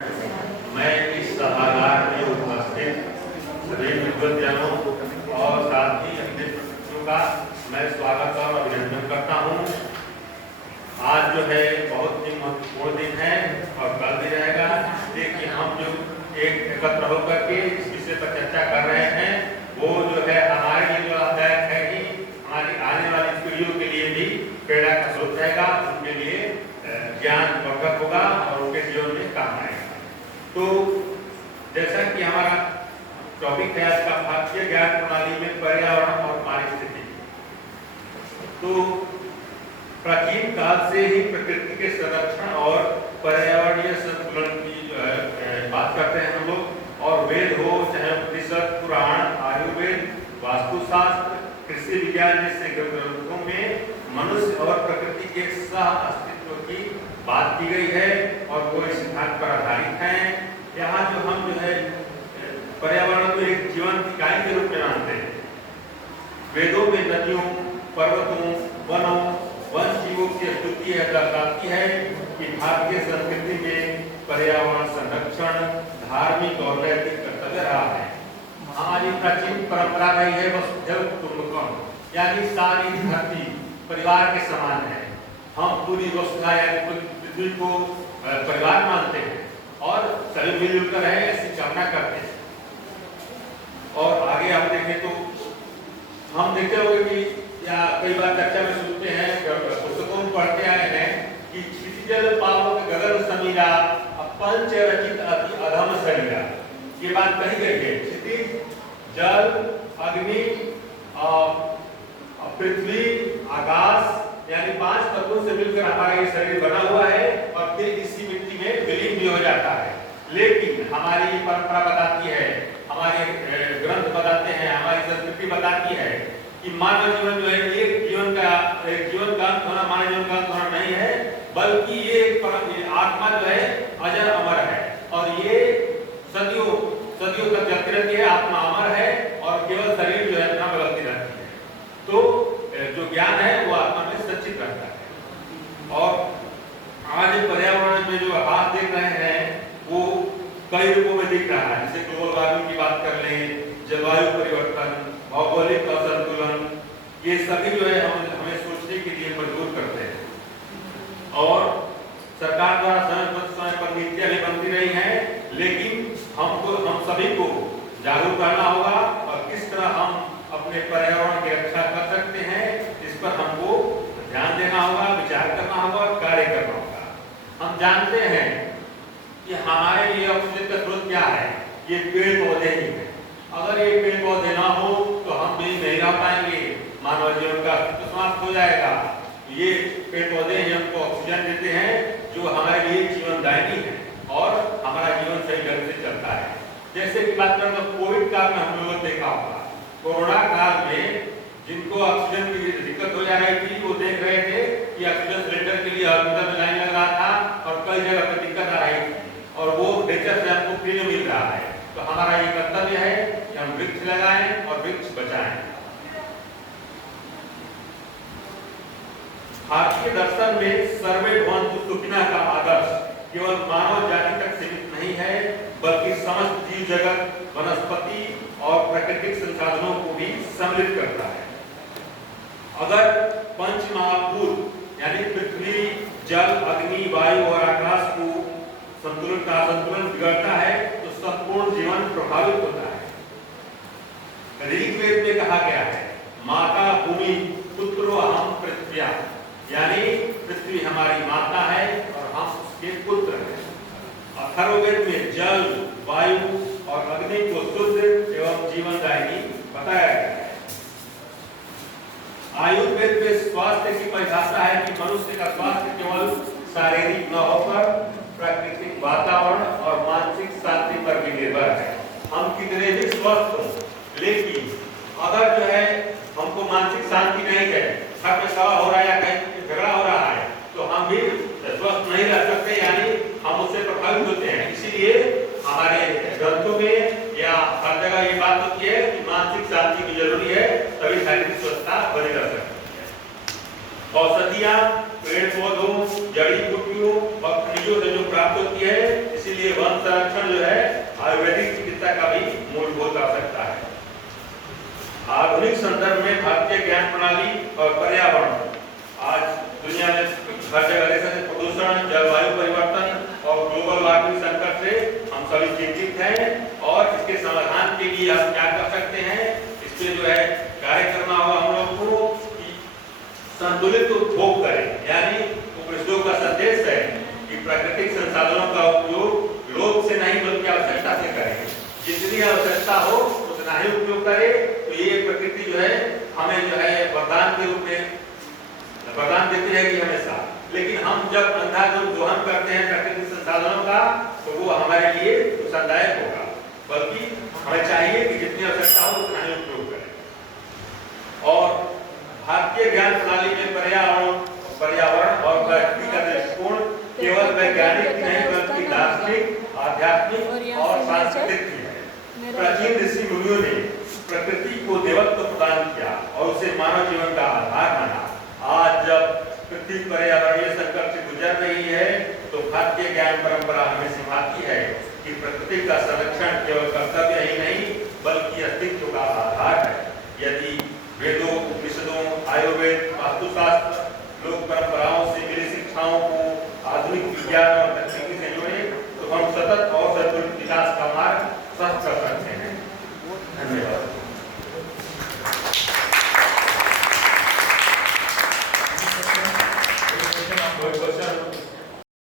मैं इस सभागार में उपस्थित सभी विद्वद्जनों और साथ ही अपने सदस्यों का मैं स्वागत और अभिनंदन करता हूं। आज जो है बहुत ही महत्वपूर्ण दिन है और कल भी रहेगा, लेकिन हम जो एकत्र होकर के इस विषय पर चर्चा कर रहे हैं वो जो है हमारे लिए जो लाभदायक है कि हमारी आने वाली पीढ़ियों के लिए भी प्रेरणा का स्रोत रहेगा, उनके लिए ज्ञान वर्धक होगा और उनके जीवन में काम आएगा। तो जैसा कि हमारा टॉपिक है आज का, भारतीय ज्ञान प्रणाली में पर्यावरण और पारिस्थितिकी। तो प्राचीन काल से ही प्रकृति के संरक्षण और पर्यावरणीय संतुलन की बात करते हैं हम लोग, और वेद हो चाहे उपनिषद, पुराण, आयुर्वेद, वास्तुशास्त्र, कृषि विज्ञान जैसे ग्रंथों में मनुष्य और प्रकृति के सह अस्तित्व की बात की गई है और वो इस सिद्धांत पर आधारित है। यहाँ जो हम जो है पर्यावरण को एक जीवन इकाई के रूप में मानते हैं। वेदों में नदियों, पर्वतों, वनों, वन जीवों की स्तुति दर्शाती है कि भारतीय संस्कृति में पर्यावरण संरक्षण धार्मिक और नैतिक कर्तव्य रहा है। हमारी प्राचीन परंपरा रही है वसुधैव कुटुंबकम, यानी सारी धरती परिवार के समान है। हम पूरी वसुधा यानी पूरी पृथ्वी को परिवार मानते हैं और सभी मिलजुल कर रहे ऐसी कामना करते हैं। और आगे आप देखें तो हम देखते होंगे कि या कई बार चर्चा में सुनते हैं, पुस्तकों में पढ़ते आए हैं कि क्षितिजल पावक गगन समीरा पंच रचित अधम शरीरा। ये बात कही गई है। क्षितिज, जल, अग्नि, पृथ्वी, आकाश यानी 5 तत्वों से मिलकर हमारा ये शरीर बना हुआ है और फिर इसी मिट्टी में विलीन भी हो जाता है। लेकिन हमारी परंपरा बताती है, हमारे ग्रंथ बताते हैं, हमारी संस्कृति बताती है कि मानव जीवन जो है एक जीवन का अंत होना, मानव जीवन का अंत होना नहीं है, बल्कि ये आत्मा जो है अजर अमर है और ये सदियों तक चलती रहती है। आत्मा अमर है और केवल शरीर जो है अपना बदलती रहती है। तो जो ज्ञान है वो आत्मा में संचित रहता है। और आज पर्यावरण में जो आभास देख रहे हैं वो कई रूपों में दिख रहा है। जैसे ग्लोबल वार्मिंग की बात कर लें, जलवायु परिवर्तन, भौगोलिक असंतुलन, ये सभी जो है हमें सोचने के लिए मजबूर करते हैं। और सरकार द्वारा समय पर नीतियां भी बनती रही हैं, लेकिन हम सभी को जागरूक करना होगा और किस तरह हम अपने पर्यावरण की रक्षा कर सकते हैं इस पर हमको ध्यान देना होगा, विचार करना होगा और कार्य करना होगा। हम जानते हैं कि हमारे लिए ऑक्सीजन का स्रोत क्या है, ये पेड़ पौधे ही हैं। अगर ये पेड़ पौधे ना हो तो हम भी नहीं रह पाएंगे, मानव जीवन का अस्तित्व समाप्त हो जाएगा। ये पेड़ पौधे ही हमको ऑक्सीजन देते हैं जो हमारे लिए जीवनदायिनी है और हमारा जीवन सही ढंग से चलता है। जैसे कि बात करें तो कोविड काल में हम लोगों ने देखा होगा, कोरोना काल में जिनको ऑक्सीजन की दिक्कत हो जा रही थी वो देख रहे थे कि ऑक्सीजन सिलेंडर के लिए हॉस्पिटल में लाइन लग रहा था और कई जगह पर दिक्कत आ रही थी और वो नेचर से हमको फ्री में मिल रहा है। तो हमारा ये कर्तव्य है कि हम वृक्ष लगाएं और वृक्ष बचाएं। भारतीय दर्शन में सर्वे भवन्तु सुखिनः का आदर्श केवल मानव जाति तक सीमित नहीं है, बल्कि समस्त जीव जगत, वनस्पति और प्राकृतिक संसाधनों को भी सम्मिलित करता है। अगर पंच महाभूत यानी पृथ्वी, जल, अग्नि, वायु और आकाश को संतुलन बिगड़ता है तो संपूर्ण जीवन प्रभावित होता है। ऋग्वेद में कहा गया है, माता भूमि पुत्रो अहम पृथ्व्या, यानी पृथ्वी हमारी माता है और हम उसके पुत्र हैं। अथर्ववेद में जल, वायु और अग्नि को शुद्ध एवं जीवनदायिनी बताया गया है। आयुर्वेद में स्वास्थ्य की परिभाषा है कि मनुष्य का स्वास्थ्य केवल शारीरिक न होकर प्राकृतिक वातावरण और मानसिक शांति पर भी निर्भर है। हम कितने भी स्वस्थ हो, लेकिन अगर जो है हमको मानसिक शांति नहीं है, घर में सवाल हो रहा है या कहीं झगड़ा हो रहा है, तो हम भी स्वस्थ नहीं रह सकते, यानी हम उससे प्रभावित होते हैं। इसीलिए हमारे ग्रंथों में या हर जगह ये बात होती है कि मानसिक शांति की जरूरी है, तभी शारीरिक स्वस्थता बनी रह सकती है। औषधियां पेड़ पौधों, जड़ी बूटियों और खनिजों से जो प्राप्त होती है, इसीलिए वन संरक्षण जो है आयुर्वेदिक चिकित्सा का भी मूलभूत आवश्यकता है। आधुनिक संदर्भ में भारतीय ज्ञान प्रणाली और पर्यावरण आज दुनिया में हर जगह जैसे प्रदूषण, जलवायु परिवर्तन और ग्लोबल वार्मिंग संकट से हम सभी चिंतित हैं और इसके समाधान के लिए हम क्या कर सकते हैं, इसके जो है कार्य करना होगा हम लोग को कि संतुलित उपभोग करें। यानी उपनिषदों का संदेश है कि प्राकृतिक संसाधनों का उपयोग लोभ से नहीं बल्कि आवश्यकता से करें। जितनी आवश्यकता हो उतना ही उपयोग करें। तो ये प्रकृति जो है हमें जो है वरदान के रूप में वरदान देती रहेगी हमेशा। लेकिन हम जब अंधाधुंध दोहन करते हैं प्राकृतिक संसाधनों का तो वो हमारे लिए नुकसानदायक होगा। बल्कि हमें चाहिए कि जितनी आवश्यकता हो उतना ही उपयोग करें। और भारतीय ज्ञान प्रणाली में पर्यावरण और प्रकृति का दृष्टिकोण केवल वैज्ञानिक नहीं बल्कि दार्शनिक, आध्यात्मिक और सांस्कृतिक भी है। प्राचीन ऋषि मुनियों ने प्रकृति को देवत्व प्रदान किया और उसे मानव जीवन का आधार माना। आज जब पृथ्वी पर्यावरणीय संकट से गुजर रही है तो भारतीय ज्ञान परंपरा हमें सिखाती है कि प्रकृति का संरक्षण केवल कर्तव्य ही नहीं बल्कि अस्तित्व का